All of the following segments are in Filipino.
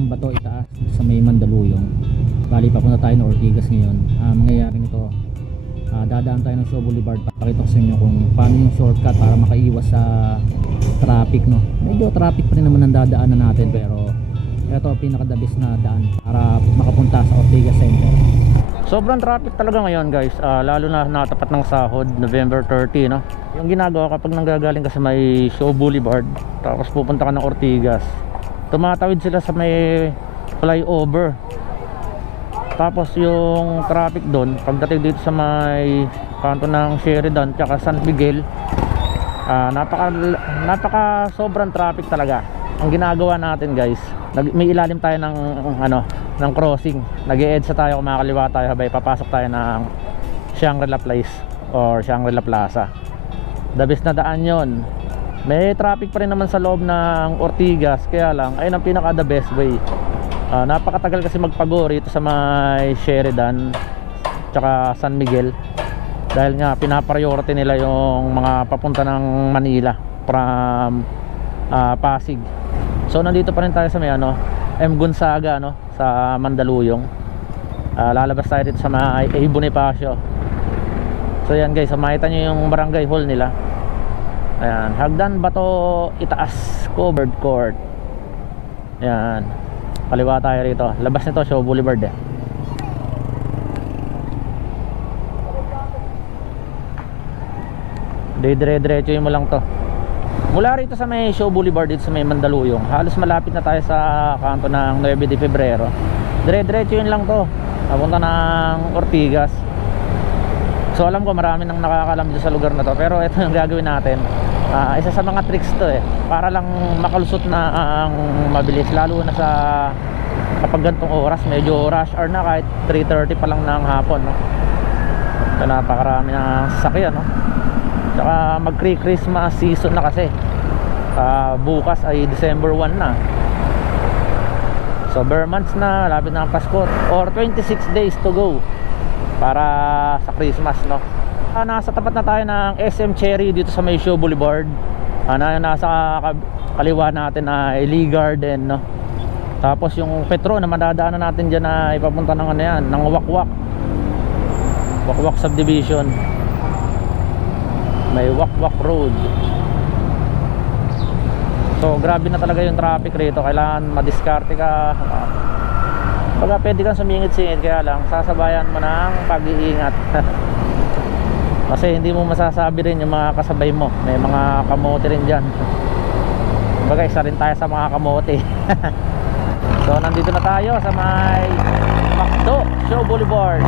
Hagdang Bato itaas sa may Mandaluyong. Bali papunta tayo ng Ortigas ngayon. Ah, mangyayari nito ah, dadaan tayo ng Shaw Boulevard. Pakita ko sa inyo kung paano yung shortcut para makaiwas sa traffic no. Medyo traffic pa rin naman ang dadaanan natin pero ito pinaka the best na daan para makapunta sa Ortigas Center. Sobrang traffic talaga ngayon guys Ah, Lalo na natapat ng sahod November 30 no? Yung ginagawa kapag nanggagaling ka sa may Show Boulevard Tapos pupunta ka ng Ortigas Tumatawid sila sa may flyover. Tapos yung traffic doon Pagdating dito sa may kanto ng Sheridan Tsaka San Miguel ah, napaka, napaka sobrang traffic talaga. Ang ginagawa natin guys nag, May ilalim tayo ng ano ng crossing. nag-e-EDSA tayo kumakaliwa tayo habay papasok tayo ng Shangri-La Place or Shangri-La Plaza. The best na daan yon may traffic pa rin naman sa loob ng Ortigas kaya lang ayun ang pinaka the best way Ah, napakatagal kasi magpago rito sa may Sheridan tsaka San Miguel dahil nga pinapriority nila yung mga papunta ng Manila from ah, Pasig so nandito pa rin tayo sa may ano M. Gonzaga no sa Mandaluyong Ah, lalabas tayo dito sa may A. Bonifacio so yan guys makita nyo yung barangay hall nila ayan. Hagdan Bato Itaas Covered Court? Yan kaliwa tayo rito. Labas nito Show Boulevard eh. Dire-diretso mo lang to. Mula rito sa may Show Boulevard dito sa may Mandaluyong halos malapit na tayo sa kanto ng 9 de Febrero. Dire-diretso yun lang to. Papunta ng Ortigas. So alam ko marami nang nakakalam dito sa lugar na to. Pero ito yung gagawin natin Ah, isa sa mga tricks to eh para lang makalusot na ang mabilis lalo na sa kapag gantong oras medyo rush hour na kahit 3.30 pa lang ng hapon no? so napakarami ng sasakyan no? Tsaka mag-Christmas season na kasi. Ah, bukas ay December 1 na. So bare months na, lapit na ang Pasko or 26 days to go para sa Christmas, no. Ah, nasa tapat na tayo ng SM Cherry dito sa May Show Boulevard. Ah, na, nasa ka- kaliwa natin na Lee Garden, no. Tapos yung Petro na madadaanan natin diyan na ipapunta ng ano yan, ng Wakwak. Wakwak Subdivision may Wakwak Road so grabe na talaga yung traffic rito kailangan madiskarte ka baga pwede kang sumingit-singit kaya lang sasabayan mo ng pag-iingat kasi hindi mo masasabi rin yung mga kasabay mo. May mga kamote rin dyan. Baga isa rin tayo sa mga kamote. So nandito na tayo sa may Macdo Show Boulevard.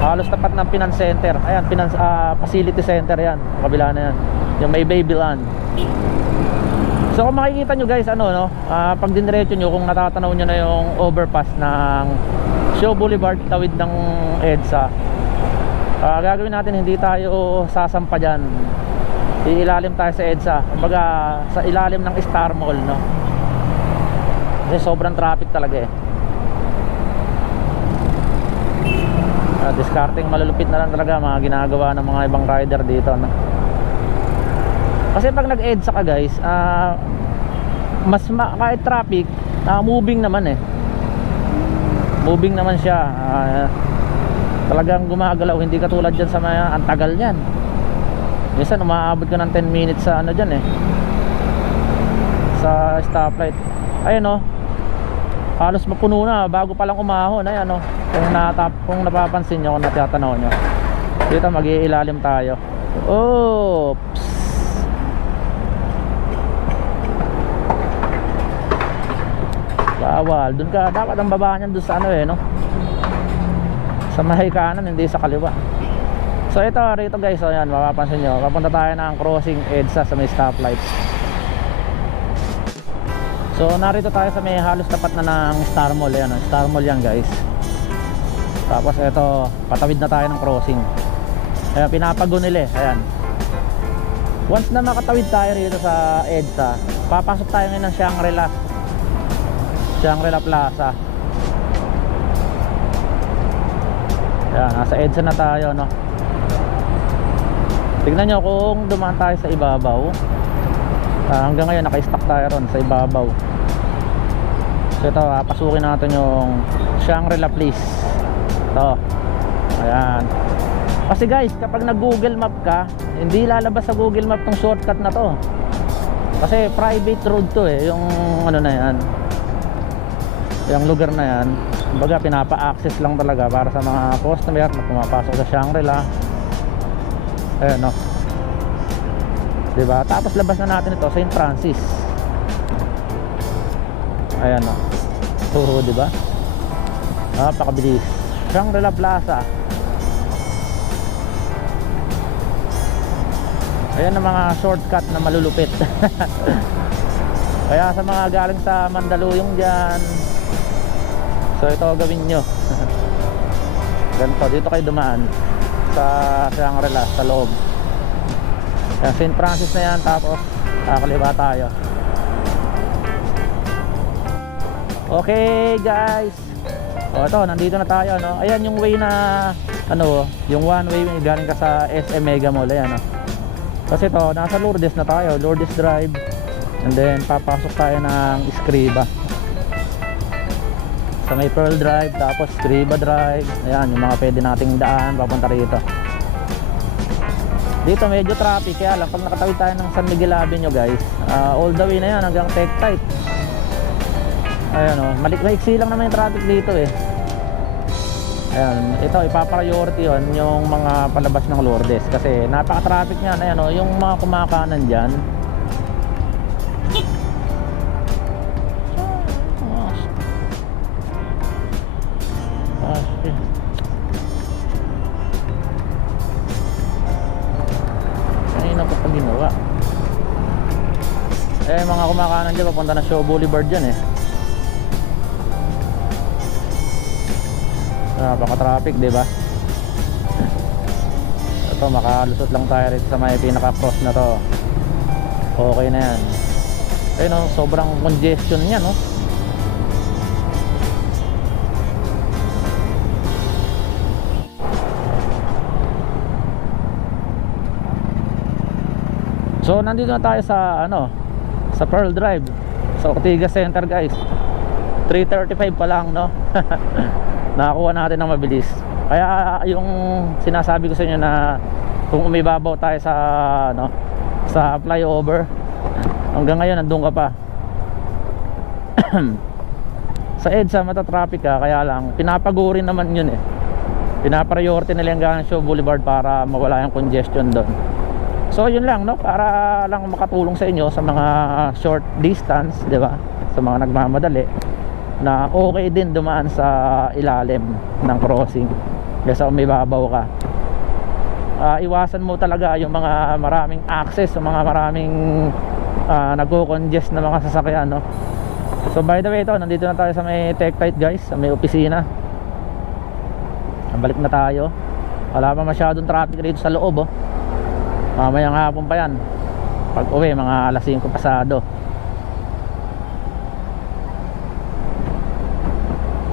Halos tapat ng finance center. Ayan finance ah, facility center yan. Kabila na yan. Yung may babyland so kung makikita nyo guys ano no? Ah, pag diniretso nyo kung natatanaw nyo na yung overpass ng Show Boulevard tawid ng EDSA. Ah, gagawin natin hindi tayo sasampa dyan. Iilalim tayo sa EDSA. Kumbaga sa ilalim ng Star Mall no? Kasi sobrang traffic talaga eh. Uh, discarding malulupit na lang talaga mga ginagawa ng mga ibang rider dito no? kasi pag nag-EDSA ka guys ah, mas ma kahit traffic ah, moving naman eh. Moving naman siya ah, talagang gumagalaw hindi katulad dyan sa mga ang tagal nyan minsan umaabot ka ng 10 minutes sa ano dyan eh. Sa stoplight. Ayun oh. Halos mapuno na bago pa lang umahon. Ay ano kung natap kung napapansin nyo kung natatanaw nyo. Dito mag-iilalim tayo. Oops. Bawal. Dun ka dapat ang baba niyan dun sa ano eh no sa mahay kanan hindi sa kaliwa so ito rito guys so mapapansin nyo papunta tayo ng crossing EDSA sa may stoplight So narito tayo sa may halos tapat na ng Star Mall yan, oh. Star Mall yan guys. Tapos ito, patawid na tayo ng crossing. Kaya pinapago nila eh, ayan. Once na makatawid tayo rito sa EDSA, papasok tayo ngayon ng Shangri-La. Shangri-La Plaza. Ayan, nasa EDSA na tayo no. tignan nyo kung dumaan tayo sa ibabaw. Ah, hanggang ngayon naka-stock tayo ron sa ibabaw. So ito ah, pasukin natin yung Shangri-La Place ito. Ayan. Kasi guys kapag nag google map ka hindi lalabas sa google map tong shortcut na to. Kasi private road to eh. Yung ano na yan. Yung lugar na yan kumbaga pinapa-access lang talaga para sa mga customer na pumapasok sa Shangri-La. Ayan no? Diba? Tapos labas na natin ito St. Francis. Ayan no? Oo diba? Napakabilis. Shangri-La Plaza. Ayan ang mga shortcut na malulupit. Kaya sa mga galing sa Mandaluyong dyan so ito gawin nyo. Ganito dito kayo dumaan sa Shangri-La sa loob. Yan, St. Francis na yan tapos kakaliwa tayo. Okay guys. O ito nandito na tayo no? Ayan yung way na ano yung one way galing ka sa SM Mega Mall. Ayan no? Kasi ito nasa Lourdes na tayo Lourdes Drive. And then papasok tayo ng Escriba sa may Pearl Drive tapos Escriba Drive. Ayan yung mga pwede nating daan papunta rito. Dito medyo traffic kaya lang pag nakatawid tayo ng San Miguel Avenue guys ah, all the way na yan hanggang Tech Tight ayan o malik maiksi lang naman yung traffic dito eh. Ayan ito ipapriority yun yung mga palabas ng Lourdes kasi napaka traffic niyan. Ayan o yung mga kumakanan dyan kanina pa pa ginawa. Eh mga kumakanan dyan papunta na Show Boulevard dyan eh. Napaka traffic di ba? Ito makalusot lang tayo rito sa may pinaka cross na to. Okay na yan. Ayun no, sobrang congestion niya no So nandito na tayo sa ano sa Pearl Drive sa Ortigas Center guys. 3.35 pa lang no? Nakakuha natin ng mabilis. Kaya yung sinasabi ko sa inyo na kung umibabaw tayo sa ano sa flyover hanggang ngayon nandun ka pa. Sa EDSA matatraffic ka kaya lang pinapagurin naman yun eh. Pinapriority nila yung Ganshow Boulevard para mawala yung congestion doon So yun lang no para lang makatulong sa inyo sa mga short distance, 'di ba? Sa mga nagmamadali na okay din dumaan sa ilalim ng crossing. Kasi may babaw ka. Ah, iwasan mo talaga yung mga maraming access, sa mga maraming uh, nagko-congest na mga sasakyan, no. So by the way, ito nandito na tayo sa may Tech Tight guys, sa may opisina. Balik na tayo. Wala pa masyadong traffic dito sa loob, oh mamayang hapon pa yan? Pag uwi mga alas 5 pasado.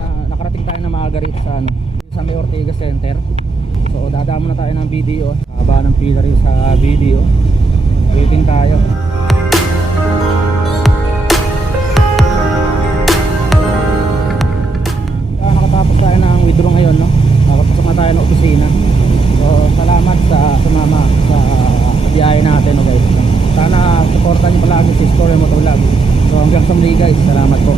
Ah, nakarating tayo na maaga rito sa ano sa may Ortega Center. So dadamo na tayo ng video haba ng pila rin sa video waiting tayo guys. Salamat po